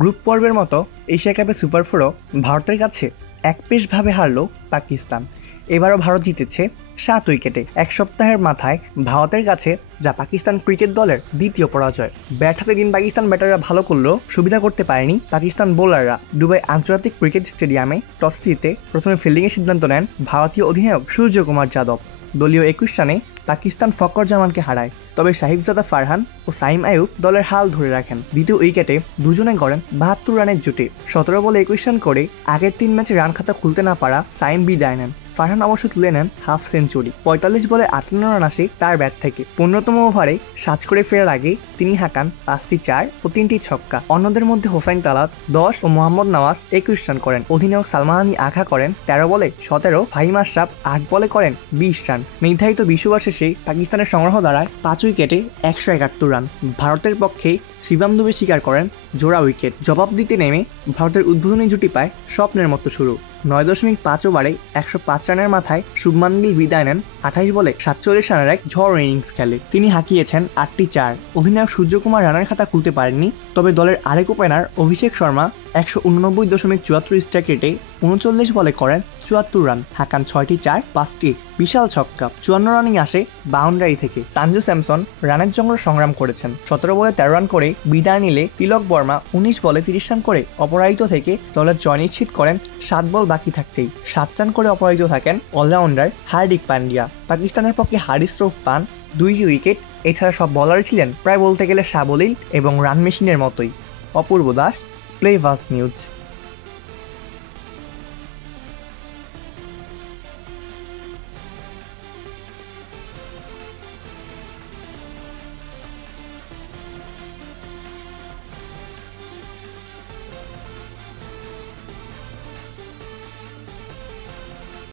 Group পর্বের মতো Asia কাপে সুপার ফোরও ভারতের কাছে একপেশভাবে হারল পাকিস্তান। এবারও ভারত জিতেছে 7 উইকেটে। এক সপ্তাহের মাথায় ভারতের কাছে যা পাকিস্তান ক্রিকেট দলের দ্বিতীয় পরাজয়। ব্যাট হাতে দিন পাকিস্তান ব্যাটাররা ভালো করলেও সুবিধা করতে পারেনি পাকিস্তান বোলাররা। দুবাই আন্তর্জাতিক ক্রিকেট স্টেডিয়ামে টস জিতে প্রথমে ফিল্ডিংয়ের সিদ্ধান্ত নেন ভারতীয় অধিনায়ক সূর্যকুমার যাদব। দলীয় 21 রানে পাকিস্তান ফকর জামানকে হারায়, তবে সাহিবজাদা ফারহান ও সাইম আইয়ুব দলের হাল ধরে রাখেন। দ্বিতীয় উইকেটে দুজনে গড়েন 72 রানের জুটি। 17 বলে 21 রান করে আগের 3 ম্যাচে রান খাতা খুলতে না পারা সাইম বিদায় নেন। ফারহান অবশ্য তুলে নেন হাফ সেঞ্চুরি। 45 বলে 58 রান আসে তার ব্যাট থেকে। 15তম ওভারে সাজ করে ফেরার আগে তিনি হাঁকান 5টি 4 ও 3টি ছক্কা। অন্যদের মধ্যে হোসাইন তালাত 10 ও মোহাম্মদ নওয়াজ 21 রান করেন। অধিনায়ক সালমান আলী আঘা করেন 13 বলে 17। ফাহিম আশরাফ 8 বলে করেন 20 রান। নির্ধারিত 20 ওভার শেষে পাকিস্তানের সংগ্রহ দাঁড়ায় 5 উইকেটে 171 রান। ভারতের পক্ষে শিবাম দুবে শিকার করেন জোড়া উইকেট। জবাব দিতে নেমে ভারতের উদ্বোধনী জুটি পায় স্বপ্নের মতো শুরু। 9.5 ওভারে 105 রানের মাথায় শুভমান গিল বিদায় নেন। 28 বলে 47 রানের এক ঝড় ইনিংস খেলে তিনি হাঁকিয়েছেন 8টি 4। অধিনায়ক সূর্যকুমার রানের খাতা খুলতে পারেননি, তবে দলের আরেক ওপেনার অভিষেক শর্মা 189.74 স্ট্রাইক রেটে 39 বলে করেন 74 রান, হাঁকান 6টি 4, 5টি বিশাল ছক্কা। 54 রানই আসে বাউন্ডারি থেকে। সঞ্জু স্যামসন রানের জন্য সংগ্রাম করেছেন। 17 বলে 13 রান করে বিদায় নিলে তিলক বর্মা 19 বলে 30 রান করে অপরাজিত থেকে দলের জয় নিশ্চিত করেন। 7 বল বাকি থাকতেই 7 রান করে অপরাজিত থাকেন অলরাউন্ডার হার্দিক পান্ডিয়া। পাকিস্তানের পক্ষে হারিস রৌফ পান 2 উইকেট। এছাড়া সব বলারই ছিলেন প্রায় বলতে গেলে সাবলীল এবং রান মেশিনের মতোই। অপূর্ব দাস, প্লে ফার্স্ট নিউজ।